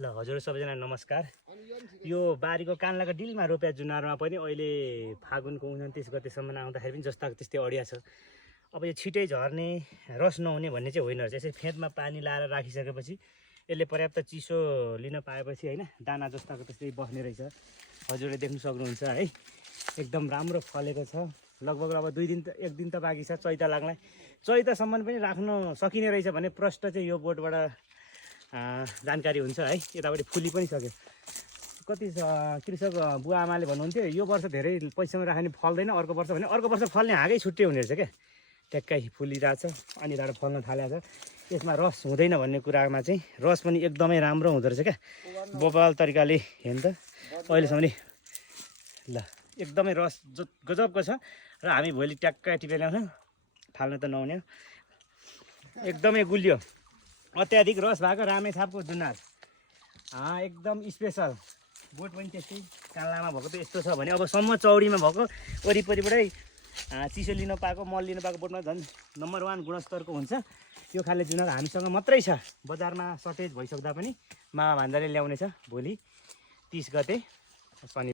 ल हजुर सबैजना नमस्कार। यो बारीको कान्लाको डिलमा रोप्या जुनारमा पनि अहिले फागुनको 29 गतेसम्म आउँदाखेरि पनि जस्ताको त्यस्तै अडिया छ। अब यो छिटै झर्ने रस नहुने भन्ने चाहिँ होइन रहेछ। यसरी फेदमा पानी लाएर राखिसकेपछि यसले पर्याप्त चिसो लिन पाएपछि होइन दाना जस्ताको त्यस्तै बस्ने रहेछ। हजुरले देख्न सक्नुहुन्छ है, एकदम राम्रो फलेको छ। लगभग अब 2 दिन एक दिन त बाँकी छ चैता लाग्ला। चैतासम्म पनि राख्न सकिने रहेछ भने प्रष्ट चाहिँ यो बोटबाट जानकारी हुन्छ है। यतापट्टि फुली पनि सक्यो। कति कृषक बुवा आमाले भन्नुहुन्थ्यो यो वर्ष धेरै पैसामा राख्ने फल्दैन, अर्को वर्ष भने अर्को वर्ष फल्ने हाँगै छुट्टै हुने रहेछ क्या। ट्याक्कै फुलिरहेछ अनि दाडा फल्न थालेको छ। यसमा रस हुँदैन भन्ने कुरामा चाहिँ रस पनि एकदमै राम्रो हुँदो रहेछ क्या। बोबाल तरिकाले हेर्नु त अहिलेसम्म नि ल एकदमै रस गजबको छ। र हामी भोलि ट्याक्कै टिपेर ल्याउँछौँ, फाल्न त नहुने एकदमै गुलियो अत्याधिक रस भएको रामेछापको जुनार एकदम स्पेसल। बोट पनि त्यस्तै कान्लामा भएको त यस्तो छ भने अब सम्म चौडीमा भएको वरिपरिबाटै चिसो लिन पाएको मल लिन पाएको बोटमा झन् नम्बर 1 गुणस्तरको हुन्छ। यो खाले जुनार हामीसँग मात्रै छ, बजारमा सर्टेज भइसक्दा पनि मामा भान्जाले ल्याउने छ भोलि 30 गते शनि।